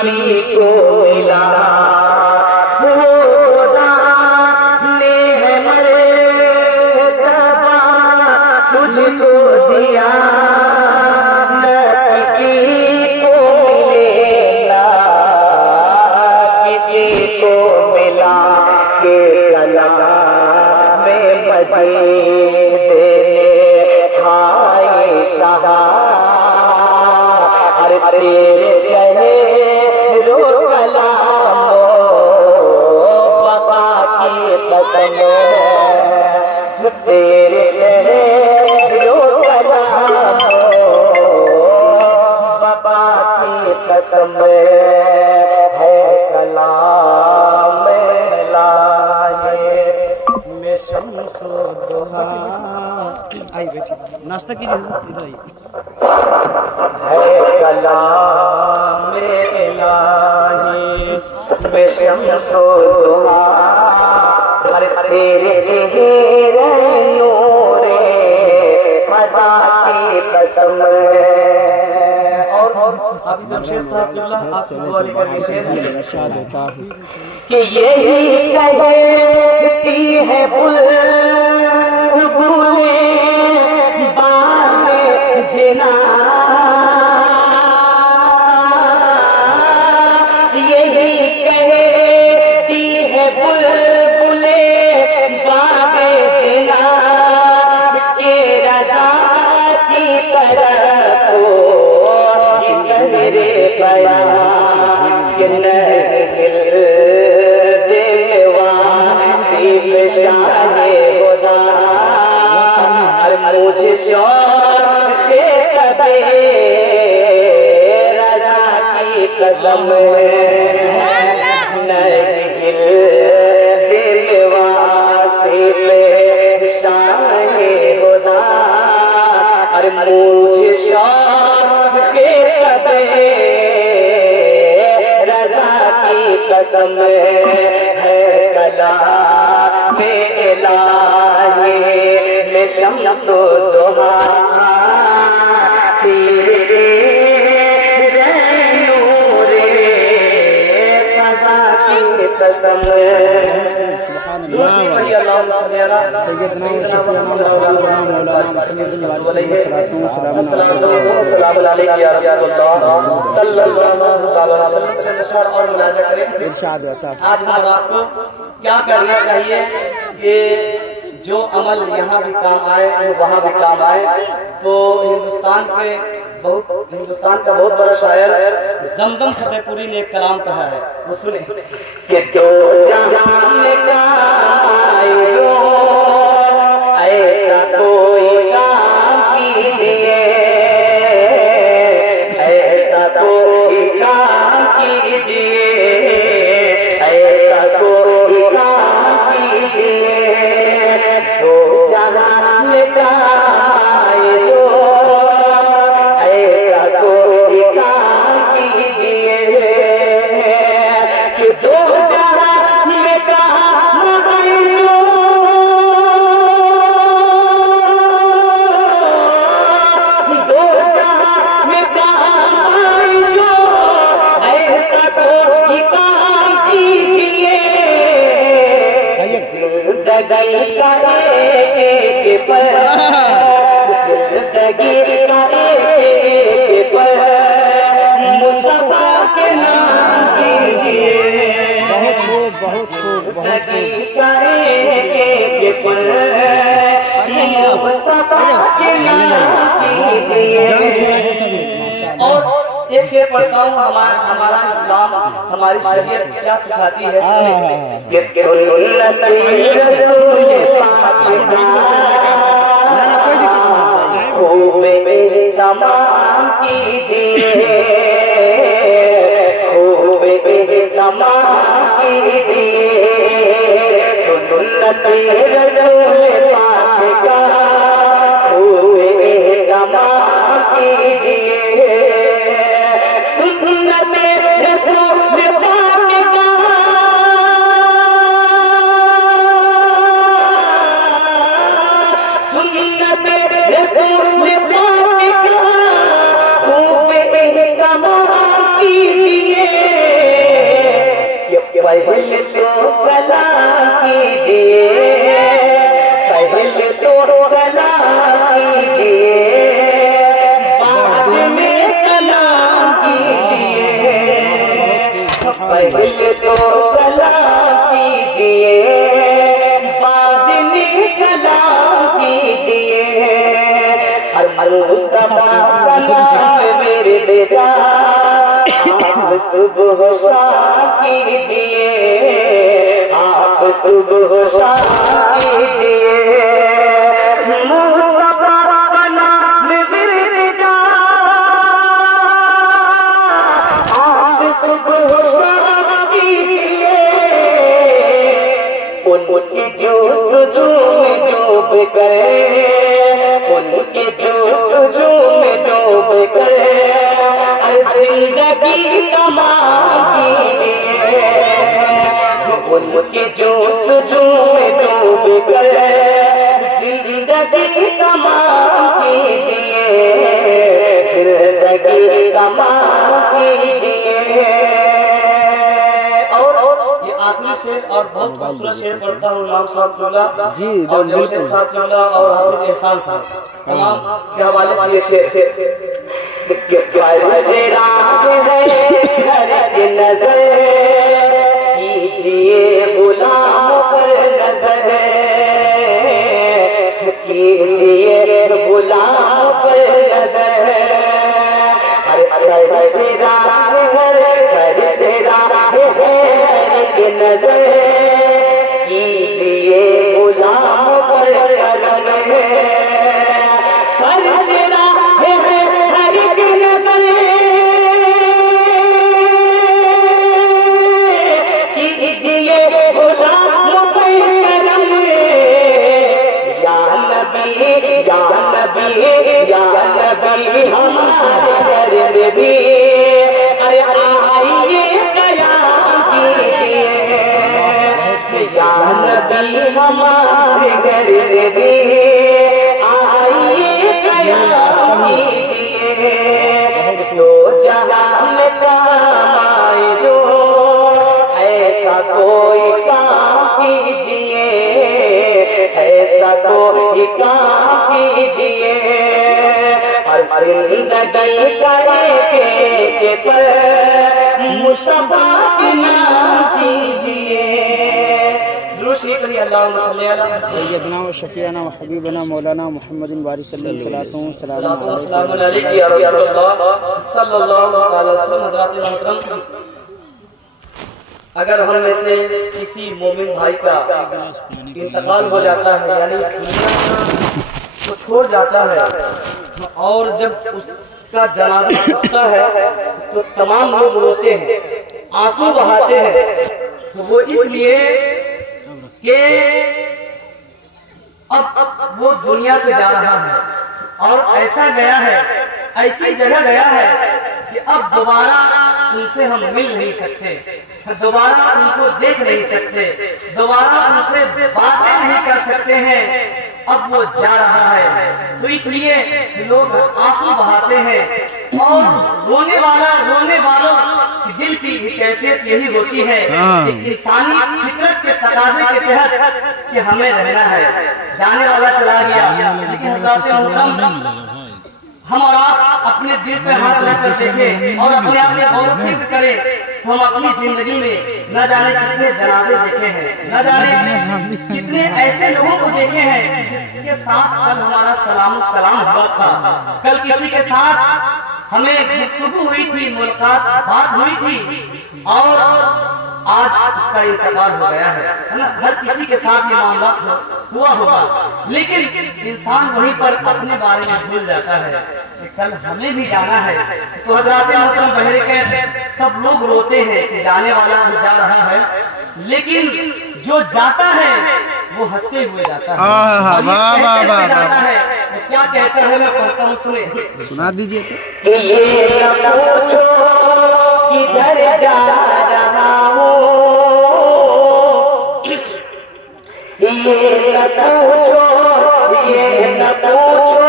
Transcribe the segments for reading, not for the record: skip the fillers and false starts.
किसी को मिला वो खुदा ने है मर्तबा तुझको दिया न किसी को मिलेगा किसी को मिला के कलाम में बजे देने हाय शाह तेरे शहरो कलामो बाबा की कसम तेरे शहरो कलामो बाबा की कसम है कलाम लाए में शम्सो दुहा। आई बेटी नाश्ता कीजिए है कलाम इलाही में शम्सो दुहा तेरे चेहरे नूरे फज़ा की कसम। और हाफिज़ जमशेद साहब क़िबला आपको दुआली का शेर कि यही कहती है बुलबुलें बाग जिना मुझे शौक़ के कबे रज़ा की कसम नहीं दिल वासिल शाहे खुदा अरे मुझे शौक़ के कबे रज़ा की कसम है कलाम इलाही में शम्सो दुहा तेरे नूरे फज़ा की कसम। आज हम आपको क्या करना चाहिए कि जो अमल यहाँ भी काम आए वो वहाँ भी काम आए। तो हिंदुस्तान का बहुत बड़ा शायर जमजम फतेहपुरी ने एक कलाम कहा है, वो सुने कि दो जहां में काम आए जो ऐसा कोई काम कीजिए ऐसा कोई काम कीजिए ऐसा कोई काम कीजिए तो जहां में काम जो ऐसा कोई काम कीजिए कि दो जहां में काम जो दो जहां में काम जो ऐसा कोई काम कीजिए जिंदगी का एक पल जिंदगी का एक पल मुस्तफा के नाम कीजिए जिंदगी का एक पल मुस्तफा के नाम कीजिए। और एक शेर पढ़ता हूँ, हमारा इस्लाम हमारी शरीयत क्या सिखाती है कि तमाम कीजिए तमाम कीजिए सुन्नत रसूल पाक का तमाम कीजिए सुन्नत रसूल पाक का सुन्नत रसूल पाक का खूब तमाम कीजिए। پہلے تو سلام کیجئے، پہلے تو سلام کیجئے، بعد میں کلام کیجئے، پہلے تو سلام کیجئے، بعد میں کلام کیجئے، مصطفیٰ کا نام میرے بیجا، آپ صبح و شام کیجئے، آپ صبح و شام کیجئے، مصطفیٰ کا نام میرے بیجا، آپ صبح و شام کیجئے، ان کی جستجو میں ڈوب گئے، ان کی جستجو میں ڈوب گئے، زندگی تمام کیجئے، ان کی جستجو میں ڈوب گئے، زندگی تمام کیجئے، زندگی تمام کیجئے۔ یہ آخری شعر اور بہت خوبصورت شعر پڑھتا ہوں امام صاحب قبلہ اور جمشید صاحب قبلہ اور حافظ احسان صاحب تمام کے حوالے سے یہ شعر سے راہ ہے ہر ایک نظر، کیجئے غلام پر نظر، کیجئے غلام پر نظر، ہر سے راہ ہر سے راہ ہے نظر، کیجئے غلام پر نظر، ہر سے راہ یا نبی ہمارے گھر میں بھی ارے آئیے قیام کیجئے، یا نبی ہمارے گھر میں بھی آئیے قیام کیجئے، تو جہاں میں کام آئے جو ایسا کوئی کام کیجئے، ایسا کوئی کام کیجئے، اور زندگی کا ایک پر مصطفیٰ کے نام کیجئے۔ درود شریف پڑھیے، اللہم صلی علی سیدنا و شفیعنا و حبیبنا مولانا محمد بارک السلام علیکم یا رسول اللہ صلی اللہ علیہ وسلم۔ حضرات محترم، اگر ہم میں سے کسی مومن بھائی کا انتقال ہو جاتا ہے، یعنی اس دنیا کو چھوڑ جاتا ہے، اور جب اس کا جنازہ ہوتا ہے تو تمام لوگ روتے ہیں، آنسو بہاتے ہیں، وہ اس لیے کہ اب وہ دنیا سے جا رہا ہے اور ایسا گیا ہے، ایسی جگہ گیا ہے کہ اب دوبارہ ان سے ہم مل نہیں سکتے، دوبارہ ان کو دیکھ نہیں سکتے، دوبارہ ان سے باتیں نہیں کر سکتے ہیں، اب وہ جا رہا ہے، تو اس لیے لوگ آنسو بہاتے ہیں، اور رونے والوں کی دل کی کیفیت یہی ہوتی ہے کہ انسانی فطرت کے تقاضے کے تحت کہ ہمیں رہنا ہے، جانے والا چلا گیا، لیکن حضرات محترم، ہم اور آپ اپنے دل پہ ہاتھ رکھ کر دیکھیں اور اپنے آپ میں غور و فکر کریں تو ہم اپنی زندگی میں نہ جانے کتنے جنازے دیکھے ہیں، نہ جانے کتنے ایسے لوگوں کو دیکھے ہیں جس کے ساتھ کل ہمارا سلام و کلام ہوا تھا، کل کسی کے ساتھ ہمیں گفتگو ہوئی تھی، ملاقات بات ہوئی تھی، اور آج اس کا انتقال ہو گیا ہے نا۔ ہر کسی کے ساتھ یہ معاملات ہوا ہوگا، لیکن انسان وہیں پر اپنے بارے میں بھول جاتا ہے کہ کل ہمیں بھی جانا ہے۔ تو حضرات محترم بہرے کہتے سب لوگ روتے ہیں کہ جانے والا جا رہا ہے، لیکن جو جاتا ہے وہ ہنستے ہوئے جاتا ہے، اور یہ کہتے جاتا ہے، وہ کیا کہتا ہے میں پڑھتا ہوں، سنیں، سنا دیجئے تو۔ یہ نہ پوچھو کدھر جا رہا ہوں، یہ نہ پوچھو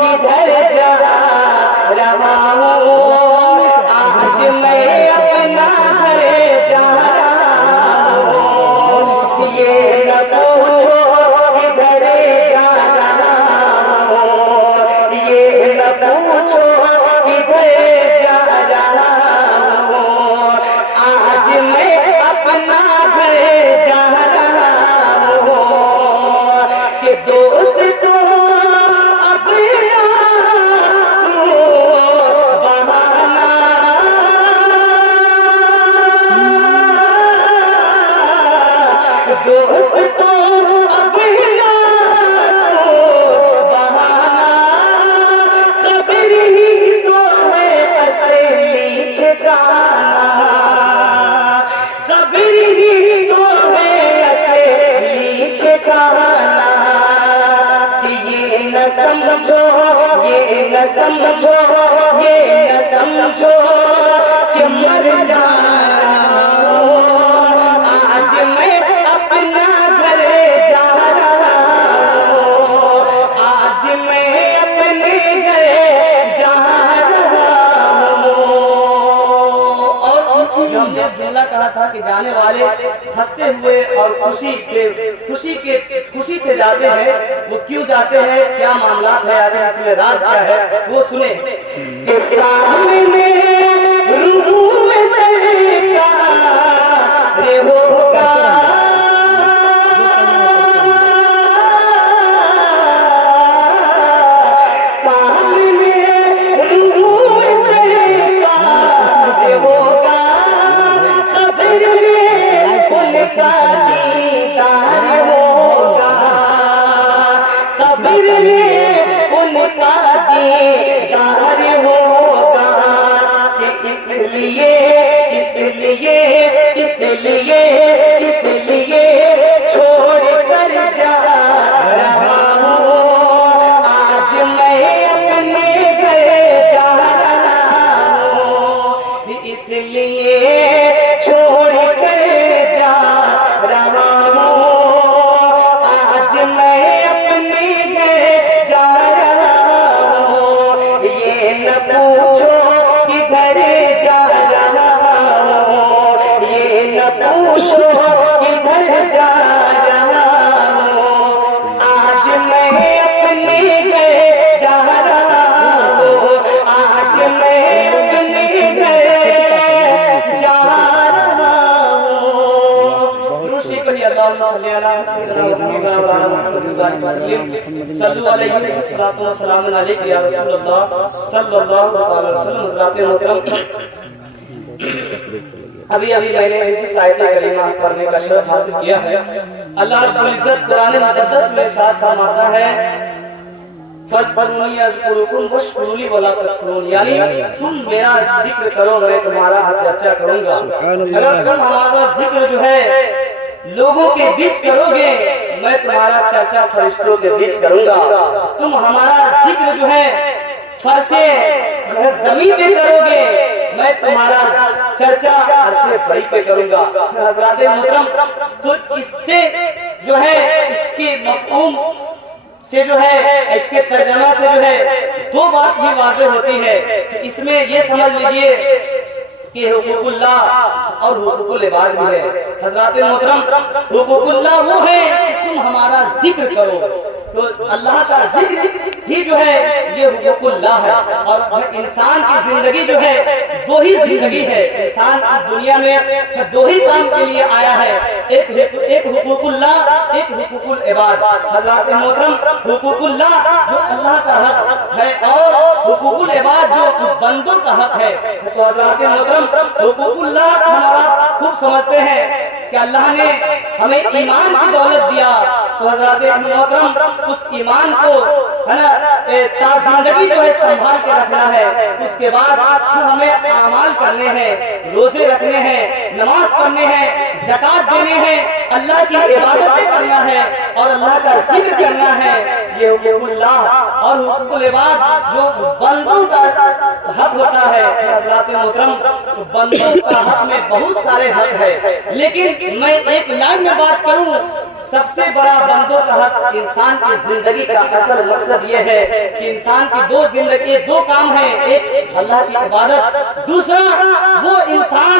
کدھر جا رہا ہوں، آج میں اپنا گھر جا رہا समझो, ये न समझो, ये न समझो कि मर जाना हूँ। आज मैं अपना घर जा रहा हूँ, आज मैं अपने घर जा रहा हूँ। और जो हमने जुमला कहा था कि जाने वाले हंसते हुए और खुशी से जाते हैं, वो क्यों जाते हैं, क्या मामला है, आखिर इसमें राज क्या है, वो सुने। सामने रूह में सरकार होगा, सामने रूह में सरकार होगा, कब्र में उनका दीदार होगा, कब्र में उनका दीदार होगा। कि इसलिए इसलिए इसलिए इसलिए छोड़ कर जा रहा हूँ, आज मैं अपने घर जा रहा हूँ, इसलिए छोड़ कर जा रहा हूँ, आज मैं अपने घर जा रहा हूँ। ये न पूछो किधर जा रहा हूँ, ये न पूछो किधर जा रहा हूँ, आज मैं अपने घर जा रहा हूँ, आज मैं अपने घर जा रहा हूँ। खुशी कही अल्लाहुम्मा सल्ली अला सय्यिदना मुहम्मद सल्लल्लाहु अलैहि वसल्लम अलैहि या रसूलल्लाह सल्लल्लाहु अलैहि वसल्लम। हज़रात मोहतरम, अभी मैंने जिस आयत करीमा पढ़ने का शरफ हासिल किया है, अल्लाह रब्बुल इज्जत कुरान मुक़द्दस में इरशाद फरमाता है, फज़कुरूनी अज़कुरुकुम वश्कुरूनी वला तकफुरून, यानी तुम मेरा जिक्र करो, मैं तुम्हारा चर्चा करूंगा। अगर तुम हमारा जिक्र जो है लोगों के बीच करोगे, मैं तुम्हारा चर्चा फरिश्तों के बीच करूंगा। तुम हमारा जिक्र जो है फर्शे जमीन पे करोगे, मैं तुम्हारा चर्चा फर्शे बड़ी पे करूंगा। हज़रात मोहतरम, तो इससे जो है, इसके मफ़हूम से जो है, इसके तर्जमा से जो है, दो बात भी वाज़ेह होती है। इसमें ये समझ लीजिए कि हुकूकुल्लाह और हुकूकुल इबाद भी है। हज़रात मोहतरम, हुकूकुल्लाह वो है कि तुम हमारा जिक्र करो, तो अल्लाह का जिक्र ही जो है ये हुकूकुल्लाह है। और इंसान की जिंदगी जो है, दो ही जिंदगी है। इंसान इस दुनिया में दो ही काम के लिए आया है, एक हुकूकुल्लाह, एक हुकूकुल इबाद। हज़रात मोहतरम, हुकूकुल्लाह जो अल्लाह का हक है और हुकूकुल इबाद जो बंदों का हक है। तो हज़रात मोहतरम, हुकूकुल्लाह हमारा खूब समझते हैं कि अल्लाह ने हमें ईमान की दौलत दिया, तो हज़रात मोहतरम उस ईमान को है ना जिंदगी जो है संभाल के रखना है। उसके बाद हमें अमाल करने हैं, रोजे रखने हैं, नमाज पढ़ने हैं, ज़कात देने हैं, अल्लाह की इबादतें करना है और अल्लाह का जिक्र करना है। ये हुकूकुल्लाह और हुकूकुल इबाद जो बंदों का हक होता है। हज़रात मोहतरम, तो बंदों का हक में बहुत सारे हक है, लेकिन मैं एक लाइन में बात करूं, सबसे बड़ा बंदों का हक इंसान की जिंदगी का असल मकसद ये है कि इंसान की दो जिंदगी, दो काम है, एक अल्लाह की इबादत, दूसरा वो इंसान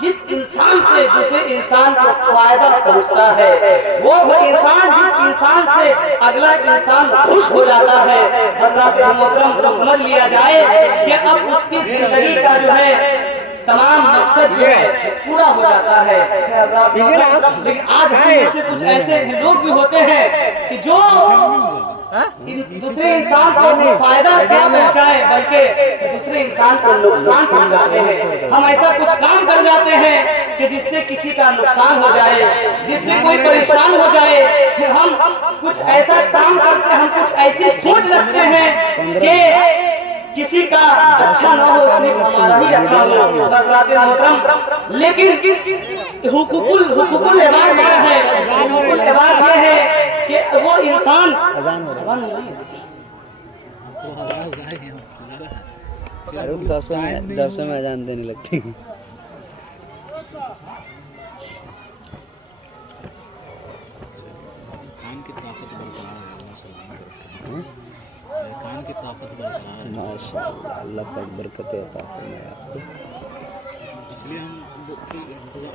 जिस इंसान से दूसरे इंसान को फायदा पहुंचता है, वो इंसान जिस इंसान से अगला इंसान खुश हो जाता है। हज़रात मोहतरम, तो समझ लिया जाए कि अब उसकी जिंदगी का जो है तमाम मकसद जो है पूरा हो जाता है। लेकिन आज हम से कुछ ऐसे लोग भी होते हैं कि जो दूसरे इंसान को फायदा क्या पहुंचाए बल्कि दूसरे इंसान को नुकसान पहुंचाते हैं। हम ऐसा कुछ काम कर जाते हैं कि जिससे किसी का नुकसान हो जाए, जिससे कोई परेशान हो जाए, फिर हम कुछ ऐसा काम करते हैं, हम कुछ ऐसी सोच रखते हैं कि किसी का अच्छा ना हो, सिर्फ हमारा ही अच्छा हो। हज़रात मोहतरम, लेकिन हुकूकुल इबाद है, हुकूकुल इबाद ये है कि वो इंसान दसों में अजान देने लगती है। कान की ताकत बरकरार है, अल्लाह सलाम करे। कान की ताकत बरकरार है, माशाअल्लाह, अल्लाह पाक बरकत अता फरमाए आपको। इसलिए हम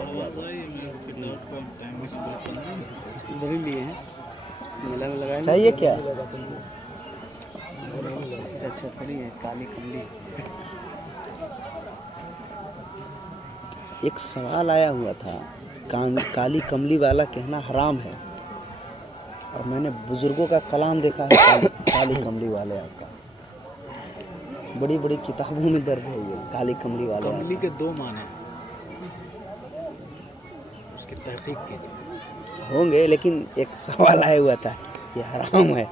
आवाज़ आई मेरे को किडनैप का टाइम में से इधर ही लिए हैं, मेला में लगाए चाहिए क्या? इससे अच्छा खड़ी है काली कमली। एक सवाल आया हुआ था, काली कमली वाला कहना हराम है, और मैंने बुजुर्गों का कलाम देखा है काली कमली वाले आपका, बड़ी बड़ी किताबों में दर्ज है ये काली कमली वाले। कमली के दो माने, उसकी तहकीक कीजिए। होंगे, लेकिन एक सवाल आया हुआ था, ये हराम है,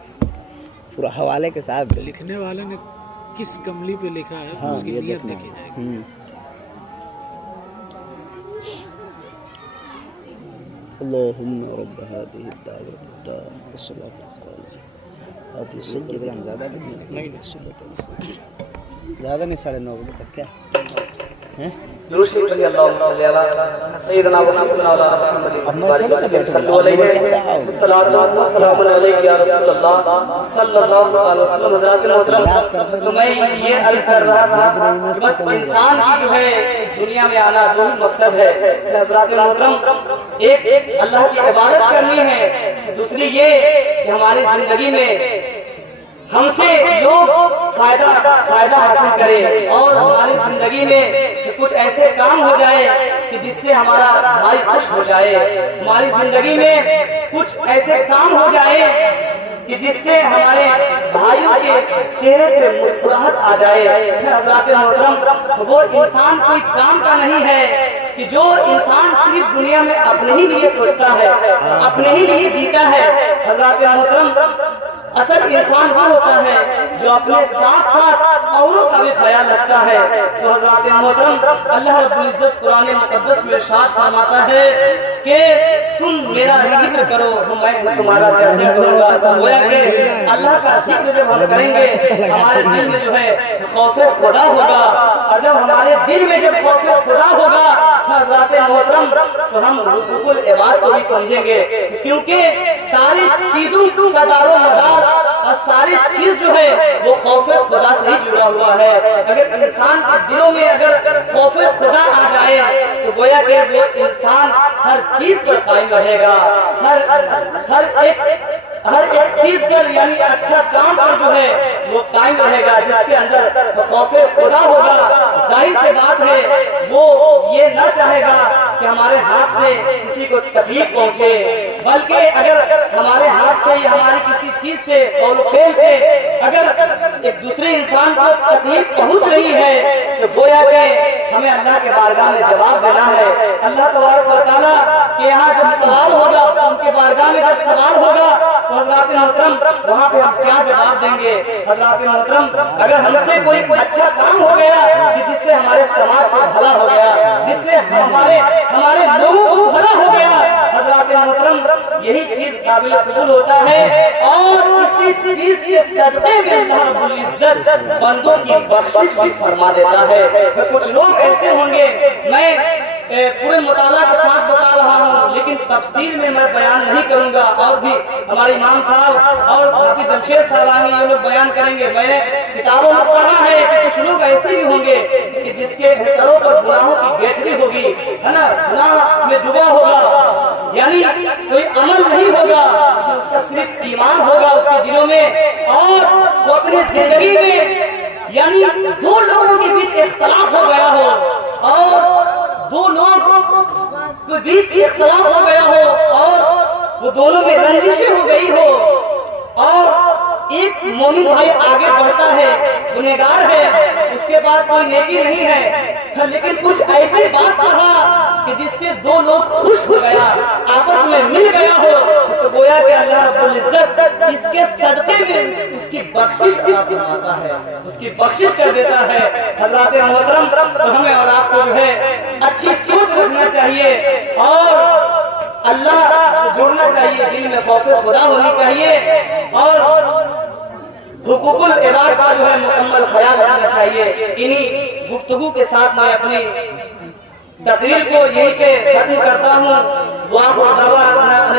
पूरा हवाले के साथ। लिखने वाले ने किस कमली पे लिखा है, हाँ, उसकी ये नियत देखना देखी जाएगी। अल्लाहुम्मा रब्ब हादिहि दावत ताम्मा वस्सलातु वस्सलाम। ज़्यादा नहीं, ज़्यादा नहीं, 9:30 बजे तक क्या है? तो मैं ये अर्ज कर रहा था, बस इंसान की जो है दुनिया में आना दो ही मकसद है। हज़रात मोहतरम, एक अल्लाह की इबादत करनी है, दूसरी ये कि हमारी जिंदगी में हमसे लोग फायदा हासिल करें, और हमारी जिंदगी में कुछ ऐसे काम हो जाए कि जिससे हमारा भाई खुश हो जाए, हमारी जिंदगी में कुछ ऐसे काम हो जाए कि जिससे हमारे भाइयों के चेहरे पे मुस्कुराहट आ जाए। हज़रात मोहतरम, वो इंसान कोई काम का नहीं है कि जो इंसान सिर्फ दुनिया में अपने ही लिए सोचता है, अपने ही लिए जीता है। हज़रात मोहतरम, असल इंसान वो होता है जो अपने साथ साथ औरों का भी ख्याल रखता है। तो हज़रात मोहतरम, अल्लाह रब्बुल इज़्ज़त कुरान मुक़द्दस में इरशाद फरमाता है कि तुम मेरा जिक्र करो, मैं तुम्हारा चर्चा करूंगा। अल्लाह का जिक्र जब हम करेंगे, हमारे दिल में जो है खौफ खुदा होगा, और जब हमारे दिल में जब खौफ खुदा होगा हज़रात मोहतरम, तो हम रुकुल इबाद को भी समझेंगे, क्योंकि सारी चीजों का दारो मदार और सारी चीज जो है वो खौफ खुदा से ही जुड़ा हुआ है। अगर इंसान के दिलों में अगर खौफ खुदा आ जाए तो गोया कि वो इंसान हर चीज पर कायम रहेगा, हर एक चीज पर, यानी अच्छा काम पर जो है वो कायम रहेगा। जिसके अंदर खौफ खुदा होगा, जाहिर सी बात है वो ये ना चाहेगा कि हमारे हाथ से किसी को तकलीफ पहुंचे, बल्कि अगर हमारे हाथ से या हमारी किसी चीज से और फेल से अगर एक दूसरे इंसान को तकलीफ पहुंच रही है तो गोया कि हमें अल्लाह के बारगाह में जवाब देना है। अल्लाह तबारक व तआला के यहाँ जब सवाल होगा, उनके बारगाह में जब सवाल होगा तो हज़रात मोहतरम वहाँ पे हम क्या जवाब देंगे? हज़रात मोहतरम, अगर हमसे कोई अच्छा काम हो गया कि जिससे हमारे समाज को भला हो गया, जिससे हमारे लोगों को भला हो गया, हज़रात मोहतरम यही चीज काबिल कबूल होता है, और इसी चीज के सदक़े में अल्लाह रब्बुल इज़्ज़त बंदों की बख्शिश भी फरमा देता है। तो कुछ लोग ऐसे होंगे, मैं पूरे मुताला के साथ बता रहा हूँ, लेकिन तफसील में मैं बयान नहीं करूंगा, और भी हमारे इमाम साहब और हाफिज जमशेद साहब आएंगे, ये लोग बयान करेंगे। मैंने किताबों में पढ़ा है कि कुछ लोग ऐसे भी होंगे कि जिसके सरों पर गुनाहों की गेठरी होगी, है ना, गुनाह में डूबा होगा, यानी कोई अमल नहीं होगा, उसका सिर्फ ईमान होगा उसके दिलों में, और वो अपनी जिंदगी में यानी दो लोगों के बीच इख्तलाफ हो गया हो, और दो लोग के बीच इख्तलाफ हो गया हो, और वो दोनों में रंजिशें हो गई हो, और एक मोमिन भाई आगे बढ़ता है, गुनहगार है, उसके पास कोई नेकी नहीं है, लेकिन कुछ ऐसी बात कहा कि जिससे दो लोग खुश हो गया, आपस में मिल गया हो, तो गोया कि अल्लाह रब्बुल इज़्ज़त इसके सदक़े में उसकी बख्शिश फरमाता है, उसकी बख्शिश कर देता है। हज़रात मोहतरम, तो हमें और आपको जो है अच्छी सोच रखना चाहिए, और अल्लाह से जुड़ना चाहिए, दिल में खौफ खुदा होनी चाहिए, और हुकूकुल इबाद का जो है मुकम्मल ख्याल रखना चाहिए। इन्हीं गुफ्तगू के साथ मैं अपनी तकरीर को यहीं पे खत्म करता हूँ।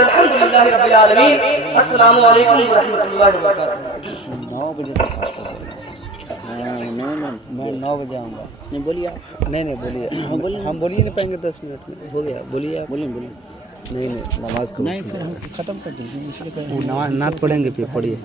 अल्हम्दुलिल्लाह रब्बिल आलमीन। अस्सलामु अलैकुम व रहमतुल्लाहि व बरकातुहू। 9 बजे तक आपको बोलना। मैं 9 बजे आऊँगा। नहीं बोलिए आप। नहीं बोलिए। हम बोल ही नहीं पाएंगे 10 मिनट में। हो गया, बोलिए आप। बोलिए नहीं नमाज को नहीं, फिर हम ख़त्म कर दीजिए। नात पढ़ेंगे फिर पढ़िए।